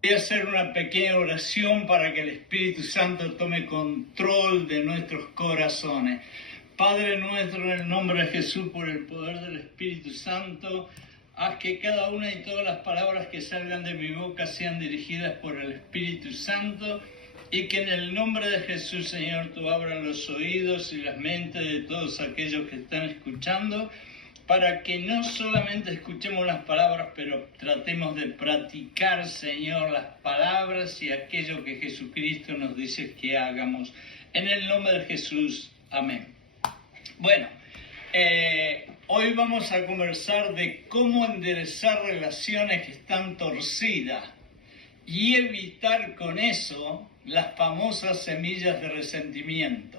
Voy a hacer una pequeña oración para que el Espíritu Santo tome control de nuestros corazones. Padre nuestro, en el nombre de Jesús, por el poder del Espíritu Santo, haz que cada una y todas las palabras que salgan de mi boca sean dirigidas por el Espíritu Santo, y que en el nombre de Jesús, Señor, tú abras los oídos y las mentes de todos aquellos que están escuchando, para que no solamente escuchemos las palabras, pero tratemos de practicar, Señor, las palabras y aquello que Jesucristo nos dice que hagamos. En el nombre de Jesús, amén. Bueno, hoy vamos a conversar de cómo enderezar relaciones que están torcidas y evitar con eso las famosas semillas de resentimiento.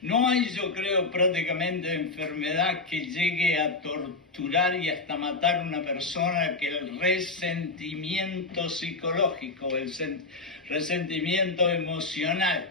No hay, yo creo, prácticamente enfermedad que llegue a torturar y hasta matar a una persona que el resentimiento psicológico, el resentimiento emocional,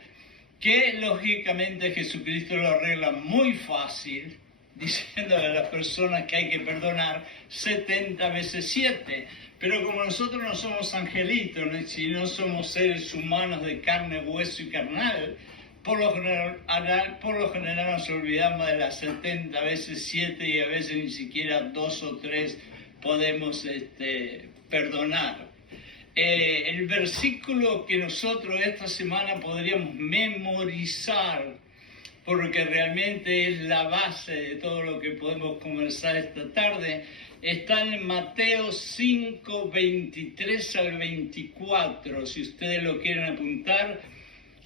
que lógicamente Jesucristo lo arregla muy fácil, diciéndole a las personas que hay que perdonar 70 veces 7. Pero como nosotros no somos angelitos, si no somos seres humanos de carne, hueso y carnal, por lo general nos olvidamos de las 70 veces 7 y a veces ni siquiera 2 o 3 podemos perdonar. El versículo que nosotros esta semana podríamos memorizar, porque realmente es la base de todo lo que podemos conversar esta tarde, está en Mateo 5, 23 al 24, si ustedes lo quieren apuntar.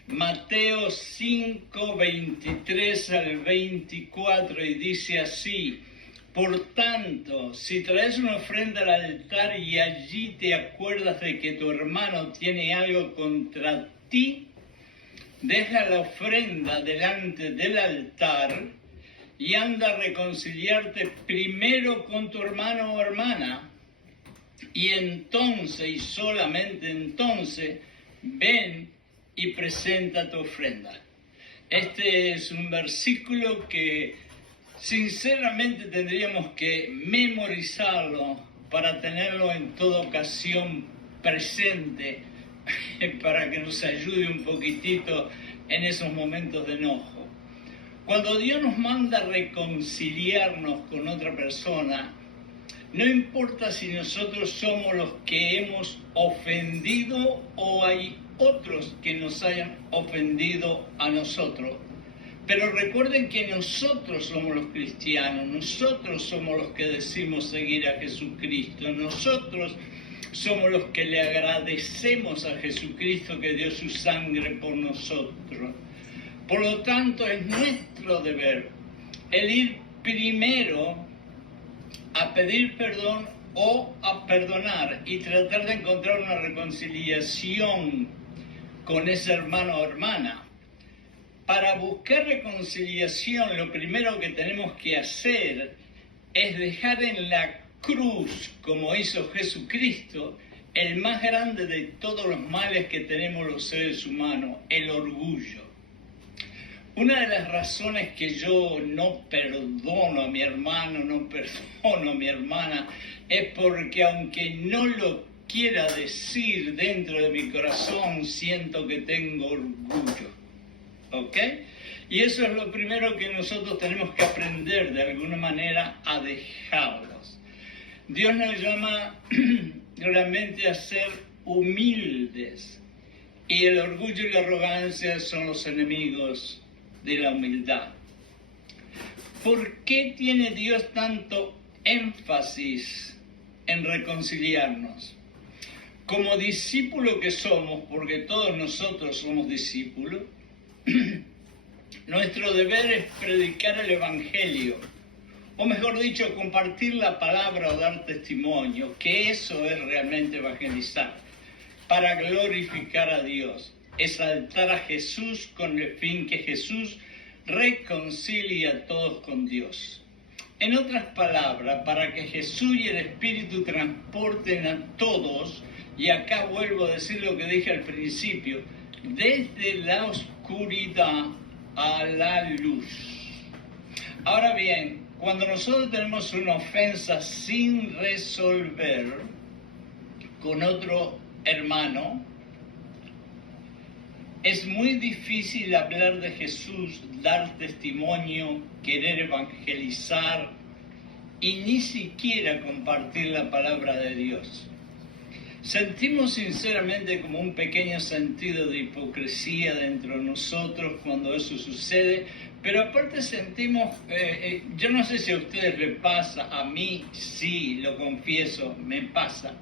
Mateo 5, 23 al 24, y dice así: por tanto, si traes una ofrenda al altar y allí te acuerdas de que tu hermano tiene algo contra ti, deja la ofrenda delante del altar y anda a reconciliarte primero con tu hermano o hermana, y entonces, y solamente entonces, ven y presenta tu ofrenda. Este es un versículo que sinceramente tendríamos que memorizarlo para tenerlo en toda ocasión presente, para que nos ayude un poquitito en esos momentos de enojo. Cuando Dios nos manda reconciliarnos con otra persona, no importa si nosotros somos los que hemos ofendido o hay otros que nos hayan ofendido a nosotros. Pero recuerden que nosotros somos los cristianos, nosotros somos los que decimos seguir a Jesucristo, nosotros somos los que le agradecemos a Jesucristo que dio su sangre por nosotros. Por lo tanto, es nuestro deber el ir primero a pedir perdón o a perdonar y tratar de encontrar una reconciliación con ese hermano o hermana. Para buscar reconciliación, lo primero que tenemos que hacer es dejar en la cruz, como hizo Jesucristo, el más grande de todos los males que tenemos los seres humanos, el orgullo. Una de las razones que yo no perdono a mi hermano, no perdono a mi hermana, es porque aunque no lo quiera decir dentro de mi corazón, siento que tengo orgullo. ¿Ok? Y eso es lo primero que nosotros tenemos que aprender de alguna manera a dejarlos. Dios nos llama realmente a ser humildes, y el orgullo y la arrogancia son los enemigos de la humildad. ¿Por qué tiene Dios tanto énfasis en reconciliarnos? Como discípulos que somos, porque todos nosotros somos discípulos, nuestro deber es predicar el Evangelio, o mejor dicho, compartir la palabra o dar testimonio, que eso es realmente evangelizar, para glorificar a Dios, exaltar a Jesús con el fin que Jesús reconcilie a todos con Dios. En otras palabras, para que Jesús y el Espíritu transporten a todos, y acá vuelvo a decir lo que dije al principio, desde la oscuridad a la luz. Ahora bien, cuando nosotros tenemos una ofensa sin resolver con otro hermano, es muy difícil hablar de Jesús, dar testimonio, querer evangelizar y ni siquiera compartir la palabra de Dios. Sentimos sinceramente como un pequeño sentido de hipocresía dentro de nosotros cuando eso sucede, pero aparte sentimos, yo no sé si a ustedes les pasa, a mí sí, lo confieso, me pasa.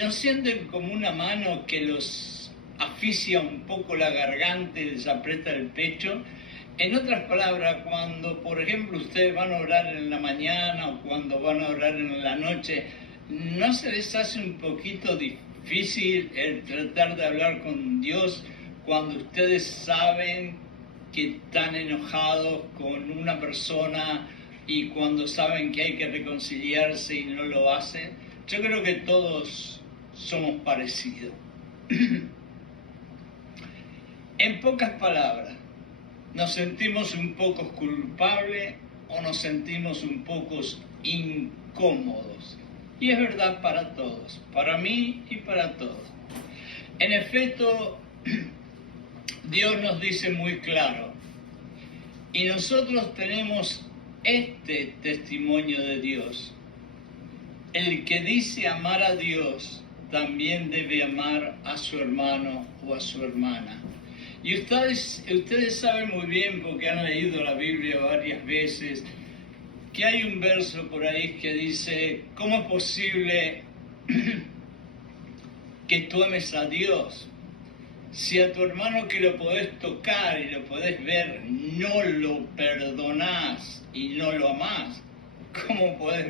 ¿No sienten como una mano que los asfixia un poco la garganta y les aprieta el pecho? En otras palabras, cuando por ejemplo ustedes van a orar en la mañana o cuando van a orar en la noche, ¿no se les hace un poquito difícil el tratar de hablar con Dios cuando ustedes saben que están enojados con una persona y cuando saben que hay que reconciliarse y no lo hacen? Yo creo que todos somos parecidos. En pocas palabras, ¿nos sentimos un poco culpables o nos sentimos un poco incómodos? Y es verdad para todos, para mí y para todos. En efecto, Dios nos dice muy claro, y nosotros tenemos este testimonio de Dios. El que dice amar a Dios también debe amar a su hermano o a su hermana. Y ustedes saben muy bien, porque han leído la Biblia varias veces, que hay un verso por ahí que dice, ¿cómo es posible que tú ames a Dios si a tu hermano que lo podés tocar y lo podés ver no lo perdonás y no lo amás? ¿Cómo podés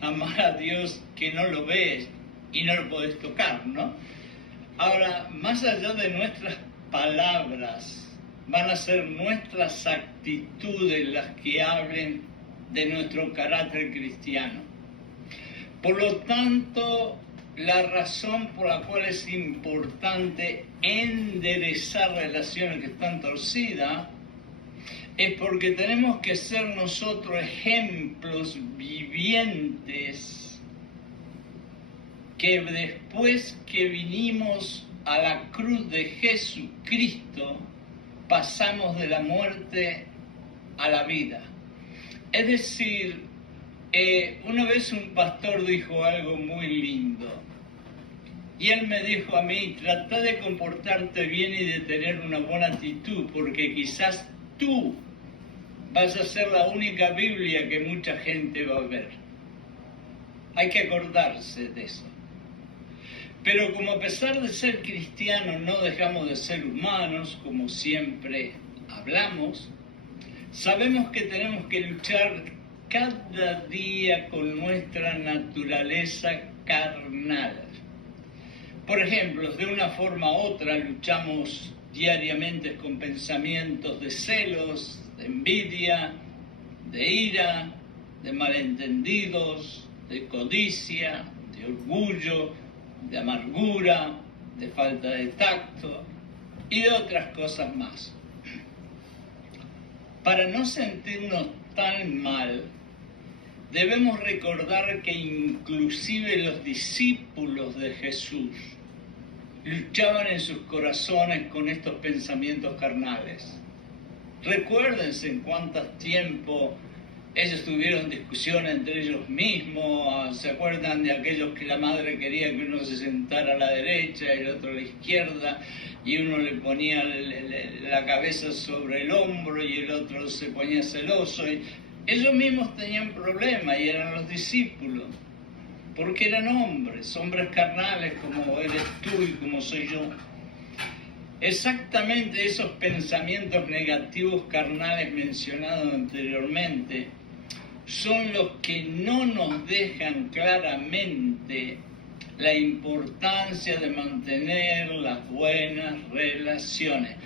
amar a Dios que no lo ves y no lo podés tocar, no? Ahora, más allá de nuestras palabras, van a ser nuestras actitudes las que hablen de nuestro carácter cristiano. Por lo tanto, la razón por la cual es importante enderezar relaciones que están torcidas es porque tenemos que ser nosotros ejemplos vivientes que después que vinimos a la cruz de Jesucristo pasamos de la muerte a la vida. Es decir, una vez un pastor dijo algo muy lindo y él me dijo a mí, trata de comportarte bien y de tener una buena actitud, porque quizás tú vas a ser la única Biblia que mucha gente va a ver. Hay que acordarse de eso. Pero como a pesar de ser cristianos no dejamos de ser humanos, como siempre hablamos, sabemos que tenemos que luchar cada día con nuestra naturaleza carnal. Por ejemplo, de una forma u otra luchamos diariamente con pensamientos de celos, de envidia, de ira, de malentendidos, de codicia, de orgullo, de amargura, de falta de tacto y de otras cosas más. Para no sentirnos tan mal, debemos recordar que inclusive los discípulos de Jesús luchaban en sus corazones con estos pensamientos carnales. Recuérdense en cuántos tiempos ellos tuvieron discusiones entre ellos mismos. ¿Se acuerdan de aquellos que la madre quería que uno se sentara a la derecha y el otro a la izquierda? Y uno le ponía la cabeza sobre el hombro y el otro se ponía celoso. Y ellos mismos tenían problemas y eran los discípulos, porque eran hombres carnales como eres tú y como soy yo. Exactamente esos pensamientos negativos carnales mencionados anteriormente son los que no nos dejan claramente la importancia de mantener las buenas relaciones.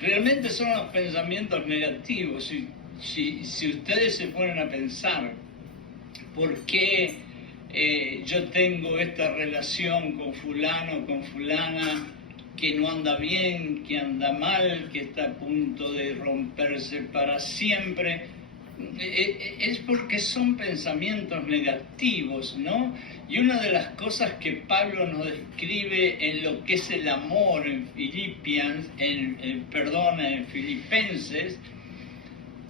Realmente son los pensamientos negativos. Si ustedes se ponen a pensar, ¿por qué yo tengo esta relación con fulano, con fulana, que no anda bien, que anda mal, que está a punto de romperse para siempre? es porque son pensamientos negativos, ¿no? Y una de las cosas que Pablo nos describe en lo que es el amor en en Filipenses,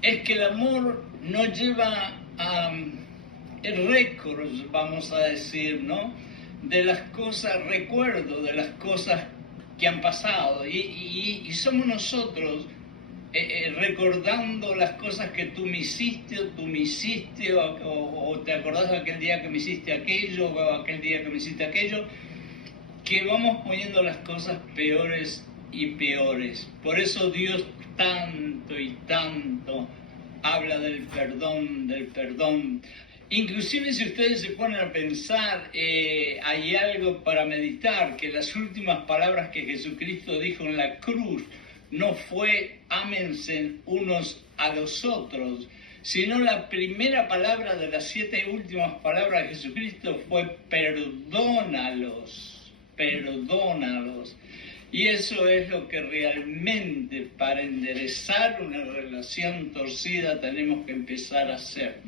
es que el amor no lleva a récords, vamos a decir, ¿no? De las cosas, recuerdo de las cosas que han pasado. Y somos nosotros recordando las cosas que tú me hiciste o te acordás de aquel día que me hiciste aquello o aquel día que me hiciste aquello, que vamos poniendo las cosas peores y peores. Por eso Dios tanto y tanto habla del perdón. Inclusive si ustedes se ponen a pensar, hay algo para meditar, que las últimas palabras que Jesucristo dijo en la cruz no fue ámense unos a los otros, sino la primera palabra de las 7 últimas palabras de Jesucristo fue perdónalos. Y eso es lo que realmente para enderezar una relación torcida tenemos que empezar a hacer.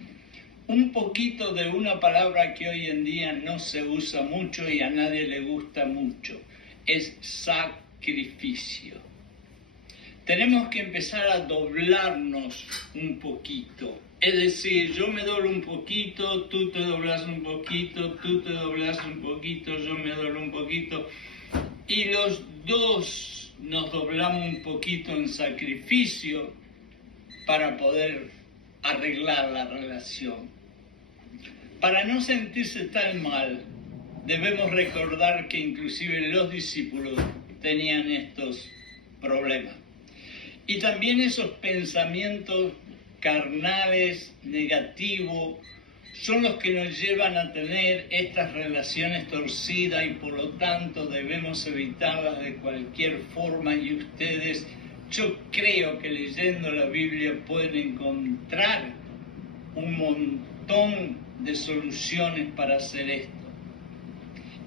Un poquito de una palabra que hoy en día no se usa mucho y a nadie le gusta mucho, es sacrificio. Tenemos que empezar a doblarnos un poquito. Es decir, yo me doblo un poquito, tú te doblas un poquito, tú te doblas un poquito, yo me doblo un poquito. Y los dos nos doblamos un poquito en sacrificio para poder arreglar la relación. Para no sentirse tan mal, debemos recordar que inclusive los discípulos tenían estos problemas. Y también esos pensamientos carnales, negativos, son los que nos llevan a tener estas relaciones torcidas y por lo tanto debemos evitarlas de cualquier forma. Y ustedes, yo creo que leyendo la Biblia pueden encontrar un montón de soluciones para hacer esto.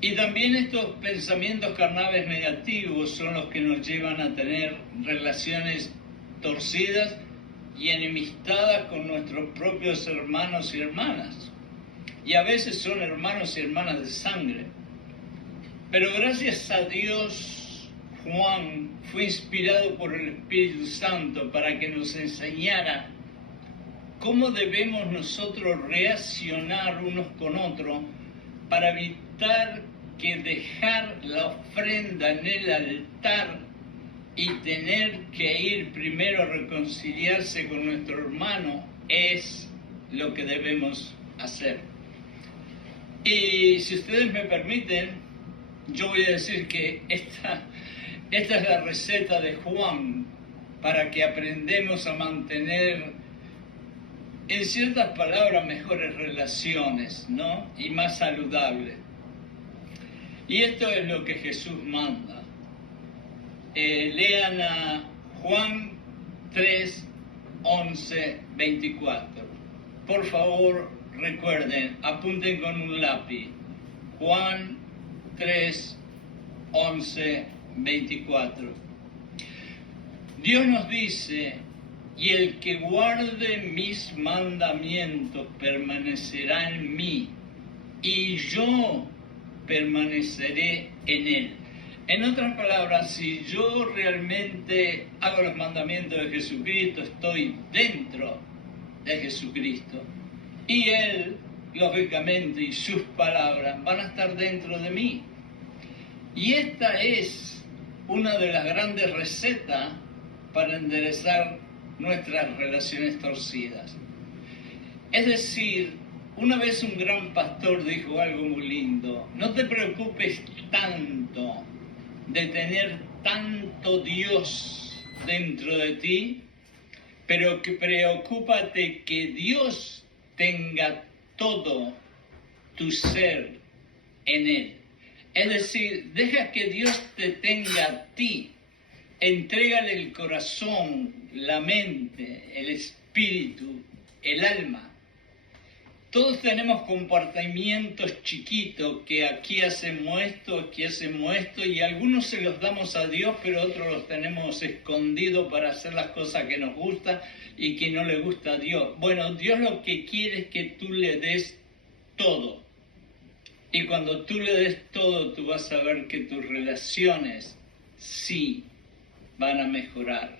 Y también estos pensamientos carnales negativos son los que nos llevan a tener relaciones torcidas y enemistadas con nuestros propios hermanos y hermanas. Y a veces son hermanos y hermanas de sangre. Pero gracias a Dios, Juan fue inspirado por el Espíritu Santo para que nos enseñara cómo debemos nosotros reaccionar unos con otros para evitar que dejar la ofrenda en el altar y tener que ir primero a reconciliarse con nuestro hermano es lo que debemos hacer. Y si ustedes me permiten, yo voy a decir que esta es la receta de Juan para que aprendamos a mantener, en ciertas palabras, mejores relaciones, ¿no? Y más saludables. Y esto es lo que Jesús manda. Lean a Juan 3, 11, 24. Por favor, recuerden, apunten con un lápiz. Juan 3, 11, 24. Dios nos dice: y el que guarde mis mandamientos permanecerá en mí, y yo permaneceré en él. En otras palabras, si yo realmente hago los mandamientos de Jesucristo, estoy dentro de Jesucristo. Y Él, lógicamente, y sus palabras van a estar dentro de mí. Y esta es una de las grandes recetas para enderezar nuestras relaciones torcidas. Es decir, una vez un gran pastor dijo algo muy lindo: no te preocupes tanto de tener tanto Dios dentro de ti, pero que preocúpate que Dios tenga todo tu ser en Él. Es decir, deja que Dios te tenga a ti, entrégale el corazón, la mente, el espíritu, el alma, Todos tenemos comportamientos chiquitos, que aquí hacemos esto, y algunos se los damos a Dios, pero otros los tenemos escondidos para hacer las cosas que nos gustan y que no le gusta a Dios. Bueno, Dios lo que quiere es que tú le des todo. Y cuando tú le des todo, tú vas a ver que tus relaciones sí van a mejorar.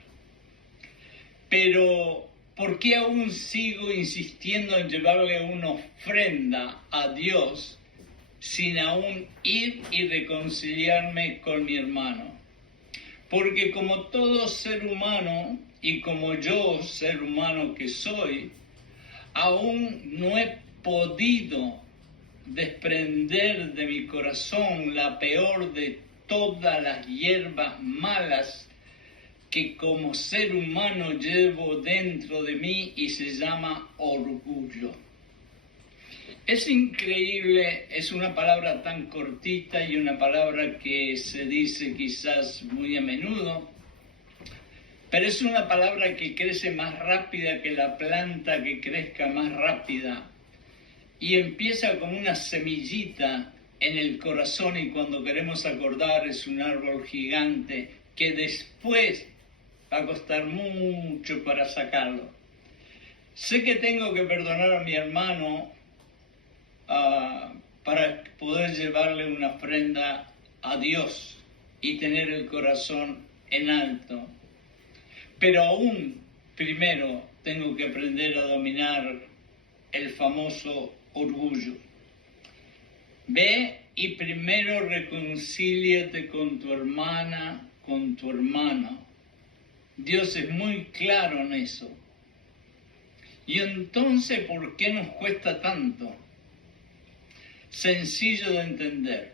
Pero ¿por qué aún sigo insistiendo en llevarle una ofrenda a Dios sin aún ir y reconciliarme con mi hermano? Porque como todo ser humano y como yo, ser humano que soy, aún no he podido desprender de mi corazón la peor de todas las hierbas malas que como ser humano llevo dentro de mí y se llama orgullo. Es increíble, es una palabra tan cortita y una palabra que se dice quizás muy a menudo, pero es una palabra que crece más rápida que la planta que crezca más rápida y empieza como una semillita en el corazón y cuando queremos acordar es un árbol gigante que después va a costar mucho para sacarlo. Sé que tengo que perdonar a mi hermano para poder llevarle una ofrenda a Dios y tener el corazón en alto. Pero aún primero tengo que aprender a dominar el famoso orgullo. Ve y primero reconcíliate con tu hermana, con tu hermano. Dios es muy claro en eso. Y entonces, ¿por qué nos cuesta tanto? Sencillo de entender.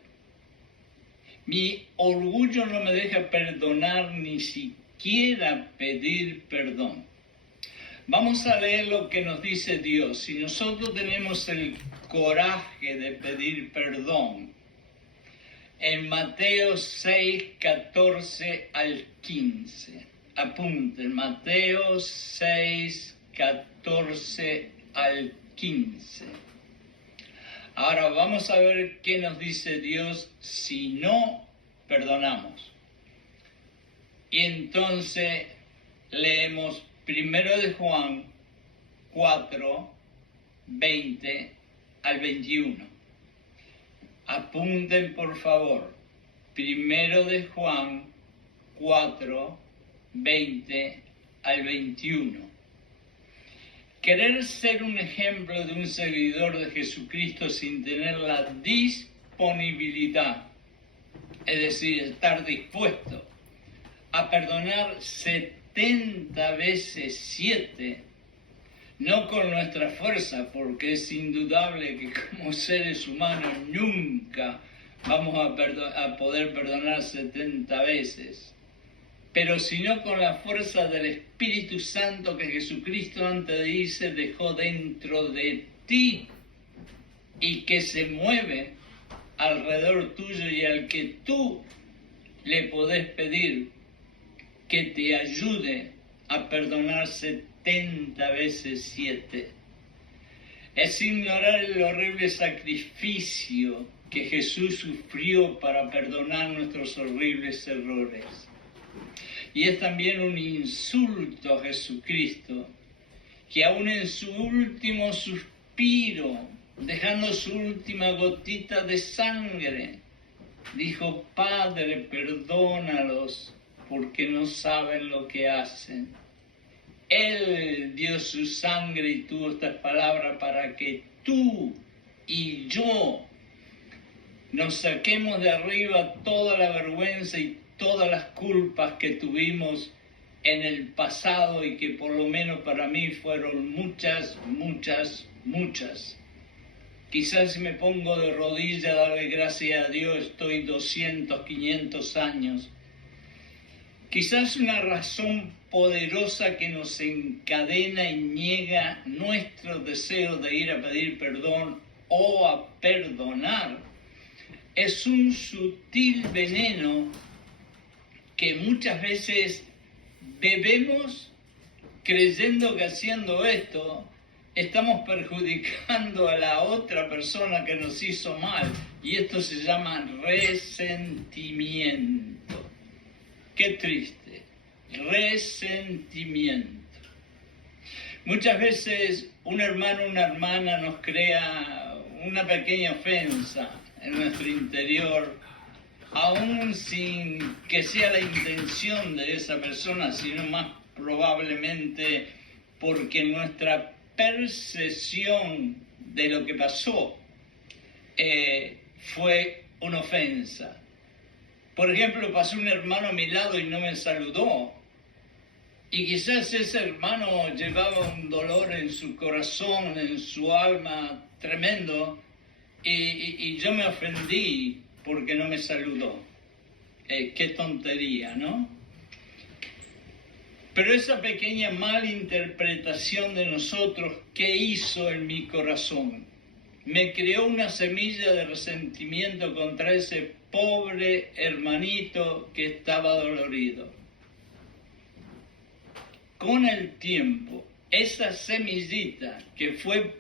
Mi orgullo no me deja perdonar ni siquiera pedir perdón. Vamos a leer lo que nos dice Dios. Si nosotros tenemos el coraje de pedir perdón, en Mateo 6, 14 al 15. Apunten, Mateo 6, 14 al 15. Ahora vamos a ver qué nos dice Dios si no perdonamos. Y entonces leemos 1 de Juan 4, 20 al 21. Apunten por favor, 1 de Juan 4, 20 al 21. Querer ser un ejemplo de un seguidor de Jesucristo sin tener la disponibilidad, es decir, estar dispuesto a perdonar 70 veces 7, no con nuestra fuerza, porque es indudable que como seres humanos nunca vamos a poder perdonar 70 veces, pero sino con la fuerza del Espíritu Santo que Jesucristo antes de irse dejó dentro de ti y que se mueve alrededor tuyo y al que tú le podés pedir que te ayude a perdonar 70 veces 7. Es ignorar el horrible sacrificio que Jesús sufrió para perdonar nuestros horribles errores. Y es también un insulto a Jesucristo, que aún en su último suspiro, dejando su última gotita de sangre, dijo: Padre, perdónalos, porque no saben lo que hacen. Él dio su sangre y tuvo estas palabras para que tú y yo nos saquemos de arriba toda la vergüenza y todas las culpas que tuvimos en el pasado y que por lo menos para mí fueron muchas. Quizás si me pongo de rodillas a darle gracias a Dios estoy 200, 500 años. Quizás una razón poderosa que nos encadena y niega nuestro deseo de ir a pedir perdón o a perdonar es un sutil veneno que muchas veces bebemos creyendo que haciendo esto estamos perjudicando a la otra persona que nos hizo mal. Y esto se llama resentimiento. Qué triste. Resentimiento. Muchas veces un hermano o una hermana nos crea una pequeña ofensa en nuestro interior, aún sin que sea la intención de esa persona, sino más probablemente porque nuestra percepción de lo que pasó fue una ofensa. Por ejemplo, pasó un hermano a mi lado y no me saludó. Y quizás ese hermano llevaba un dolor en su corazón, en su alma tremendo, y yo me ofendí porque no me saludó. Qué tontería, ¿no? Pero esa pequeña malinterpretación de nosotros, ¿qué hizo en mi corazón? Me creó una semilla de resentimiento contra ese pobre hermanito que estaba dolorido. Con el tiempo, esa semillita que fue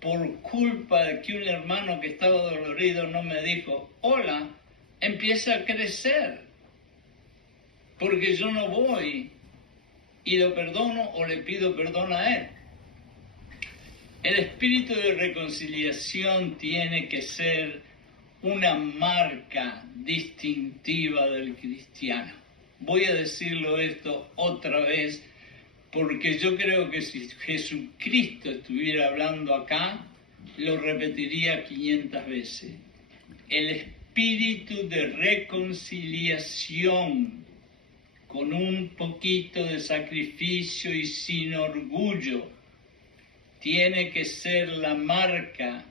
por culpa de que un hermano que estaba dolorido no me dijo hola, empieza a crecer. Porque yo no voy y lo perdono o le pido perdón a él. El espíritu de reconciliación tiene que ser una marca distintiva del cristiano. Voy a decirlo esto otra vez, porque yo creo que si Jesucristo estuviera hablando acá, lo repetiría 500 veces. El espíritu de reconciliación, con un poquito de sacrificio y sin orgullo, tiene que ser la marca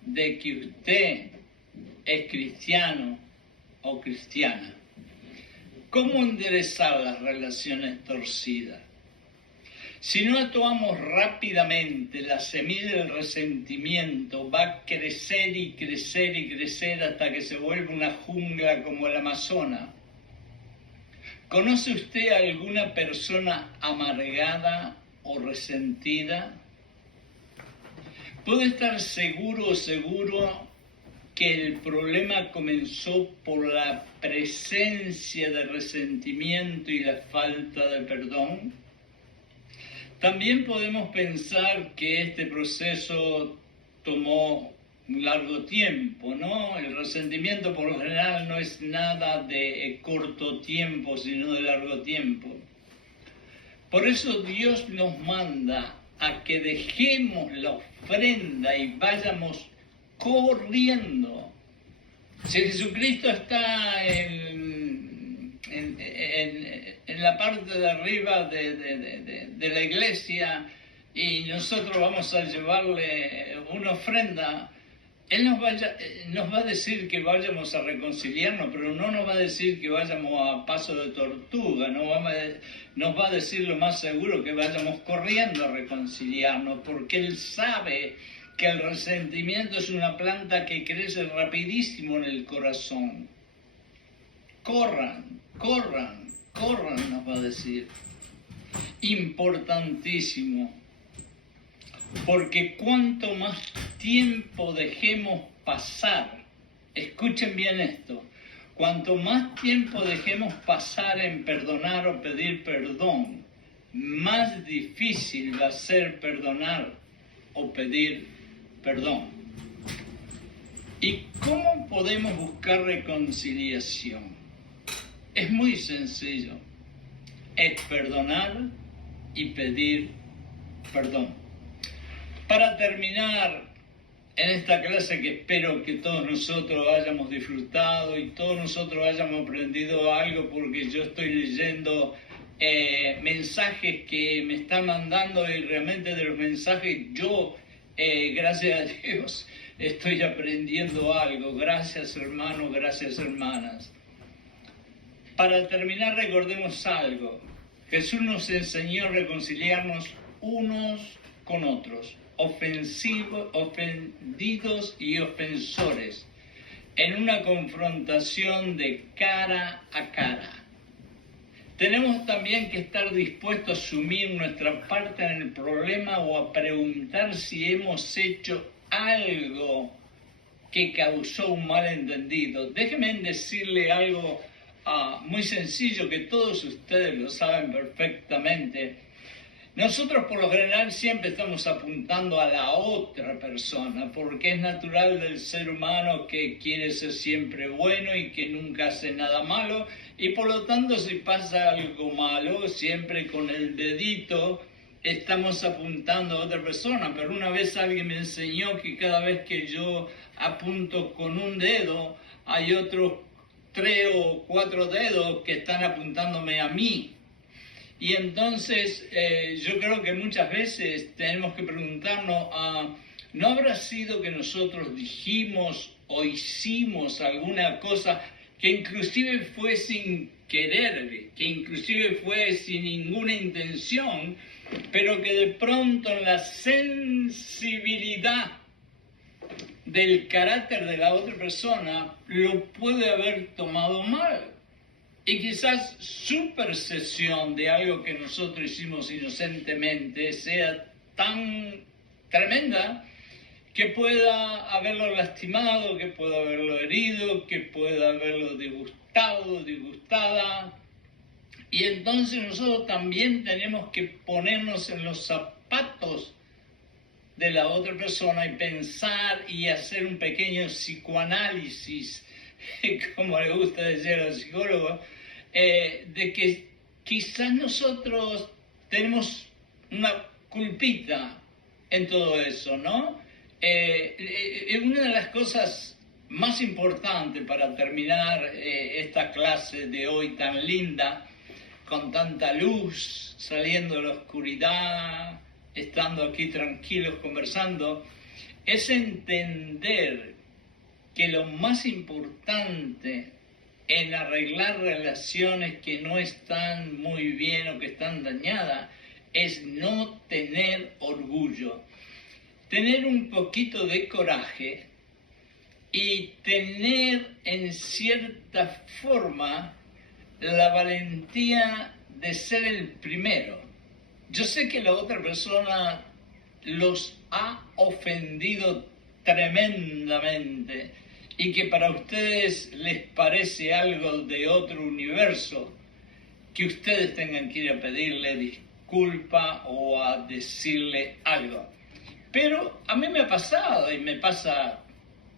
de que usted es cristiano o cristiana. ¿Cómo enderezar las relaciones torcidas? Si no actuamos rápidamente, la semilla del resentimiento va a crecer y crecer y crecer hasta que se vuelve una jungla como el Amazonas. ¿Conoce usted a alguna persona amargada o resentida? Puede estar seguro o seguro que el problema comenzó por la presencia de resentimiento y la falta de perdón. También podemos pensar que este proceso tomó un largo tiempo, ¿no? El resentimiento por lo general no es nada de corto tiempo, sino de largo tiempo. Por eso Dios nos manda a que dejemos la ofrenda y vayamos corriendo. Si Jesucristo está en la parte de arriba de la iglesia y nosotros vamos a llevarle una ofrenda, Él nos va a decir que vayamos a reconciliarnos, pero no nos va a decir que vayamos a paso de tortuga, nos va a decir lo más seguro que vayamos corriendo a reconciliarnos, porque Él sabe que el resentimiento es una planta que crece rapidísimo en el corazón. Corran, nos va a decir. Importantísimo. Porque cuanto más tiempo dejemos pasar, escuchen bien esto, cuanto más tiempo dejemos pasar en perdonar o pedir perdón, más difícil va a ser perdonar o pedir perdón. ¿Y cómo podemos buscar reconciliación? Es muy sencillo, es perdonar y pedir perdón. Para terminar en esta clase que espero que todos nosotros hayamos disfrutado y todos nosotros hayamos aprendido algo, porque yo estoy leyendo mensajes que me están mandando y realmente de los mensajes yo, gracias a Dios, estoy aprendiendo algo. Gracias hermanos, gracias hermanas. Para terminar recordemos algo. Jesús nos enseñó a reconciliarnos unos con otros, ofendidos y ofensores, en una confrontación de cara a cara. Tenemos también que estar dispuestos a asumir nuestra parte en el problema o a preguntar si hemos hecho algo que causó un malentendido. Déjenme decirle algo muy sencillo que todos ustedes lo saben perfectamente. Nosotros por lo general siempre estamos apuntando a la otra persona, porque es natural del ser humano que quiere ser siempre bueno y que nunca hace nada malo, y por lo tanto si pasa algo malo, siempre con el dedito estamos apuntando a otra persona. Pero una vez alguien me enseñó que cada vez que yo apunto con un dedo, hay otros 3 o 4 dedos que están apuntándome a mí. Y entonces yo creo que muchas veces tenemos que preguntarnos, ¿no habrá sido que nosotros dijimos o hicimos alguna cosa que inclusive fue sin querer, que inclusive fue sin ninguna intención, pero que de pronto en la sensibilidad del carácter de la otra persona lo puede haber tomado mal? Y quizás su percepción de algo que nosotros hicimos inocentemente sea tan tremenda que pueda haberlo lastimado, que pueda haberlo herido, que pueda haberlo disgustado, disgustada. Y entonces nosotros también tenemos que ponernos en los zapatos de la otra persona y pensar y hacer un pequeño psicoanálisis, como le gusta decir a los psicólogos, de que quizás nosotros tenemos una culpita en todo eso, ¿no? Una de las cosas más importantes para terminar esta clase de hoy tan linda, con tanta luz, saliendo de la oscuridad, estando aquí tranquilos conversando, es entender que lo más importante en arreglar relaciones que no están muy bien o que están dañadas es no tener orgullo, tener un poquito de coraje y tener en cierta forma la valentía de ser el primero. Yo sé que la otra persona los ha ofendido tremendamente y que para ustedes les parece algo de otro universo, que ustedes tengan que ir a pedirle disculpa o a decirle algo. Pero a mí me ha pasado y me pasa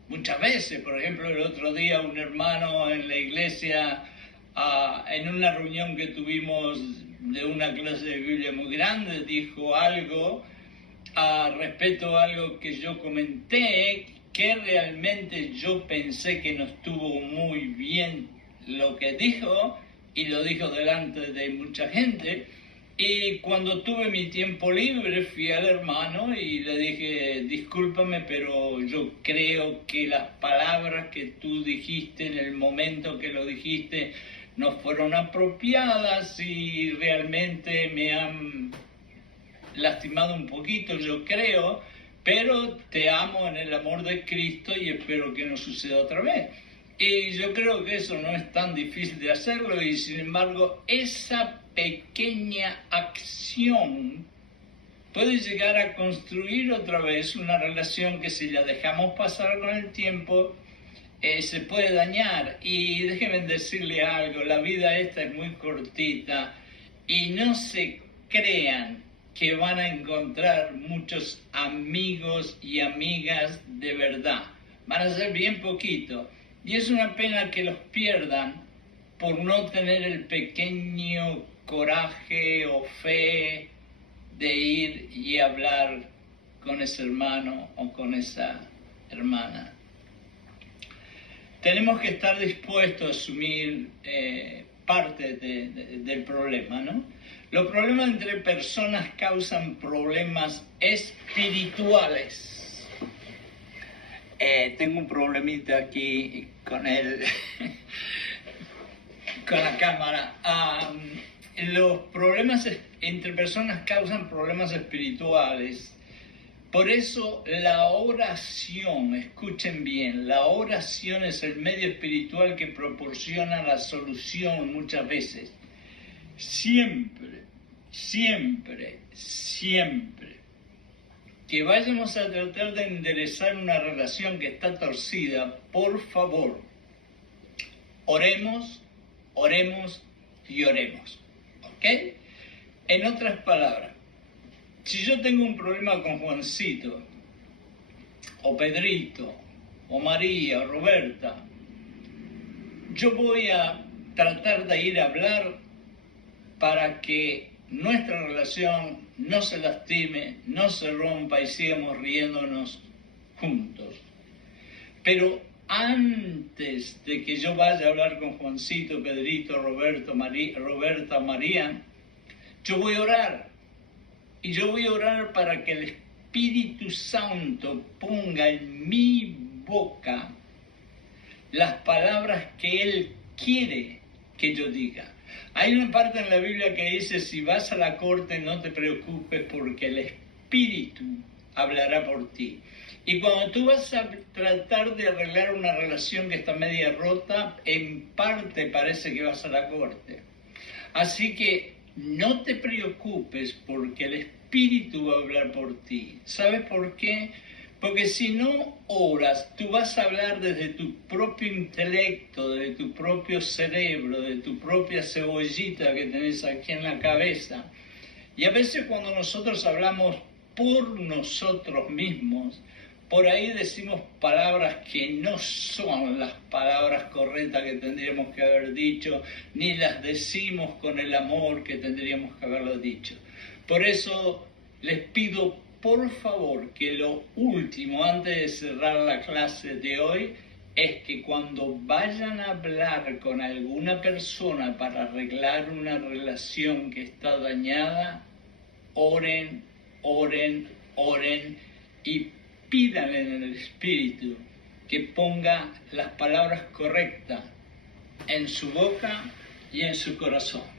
muchas veces. Por ejemplo, el otro día un hermano en la iglesia, en una reunión que tuvimos de una clase de Biblia muy grande, dijo algo respecto a algo que yo comenté, que realmente yo pensé que no estuvo muy bien lo que dijo, y lo dijo delante de mucha gente. Y cuando tuve mi tiempo libre fui al hermano y le dije, discúlpame, pero yo creo que las palabras que tú dijiste en el momento que lo dijiste no fueron apropiadas y realmente me han lastimado un poquito, yo creo, pero te amo en el amor de Cristo y espero que no suceda otra vez. Y yo creo que eso no es tan difícil de hacerlo, y sin embargo esa pequeña acción puede llegar a construir otra vez una relación que, si la dejamos pasar con el tiempo, se puede dañar. Y déjenme decirle algo, la vida esta es muy cortita y no se crean que van a encontrar muchos amigos y amigas de verdad. Van a ser bien poquitos. Y es una pena que los pierdan por no tener el pequeño coraje o fe de ir y hablar con ese hermano o con esa hermana. Tenemos que estar dispuestos a asumir parte del problema, ¿no? Los problemas entre personas causan problemas espirituales. Tengo un problemita aquí con con la cámara. Los problemas entre personas causan problemas espirituales. Por eso la oración, escuchen bien, la oración es el medio espiritual que proporciona la solución muchas veces. siempre, siempre, siempre que vayamos a tratar de enderezar una relación que está torcida, por favor, oremos, oremos y oremos. ¿Ok? En otras palabras, si yo tengo un problema con Juancito, o Pedrito, o María, o Roberta, yo voy a tratar de ir a hablar para que nuestra relación no se lastime, no se rompa y sigamos riéndonos juntos. Pero antes de que yo vaya a hablar con Juancito, Pedrito, Roberta, María, yo voy a orar. Y yo voy a orar para que el Espíritu Santo ponga en mi boca las palabras que Él quiere que yo diga. Hay una parte en la Biblia que dice, si vas a la corte no te preocupes porque el Espíritu hablará por ti. Y cuando tú vas a tratar de arreglar una relación que está media rota, en parte parece que vas a la corte. Así que no te preocupes porque el Espíritu va a hablar por ti. ¿Sabes por qué? Porque si no oras, tú vas a hablar desde tu propio intelecto, de tu propio cerebro, de tu propia cebollita que tenés aquí en la cabeza. Y a veces cuando nosotros hablamos por nosotros mismos, por ahí decimos palabras que no son las palabras correctas que tendríamos que haber dicho, ni las decimos con el amor que tendríamos que haberlo dicho. Por eso les pido, por favor, que lo último, antes de cerrar la clase de hoy, es que cuando vayan a hablar con alguna persona para arreglar una relación que está dañada, oren, oren, oren y pídanle en el Espíritu que ponga las palabras correctas en su boca y en su corazón.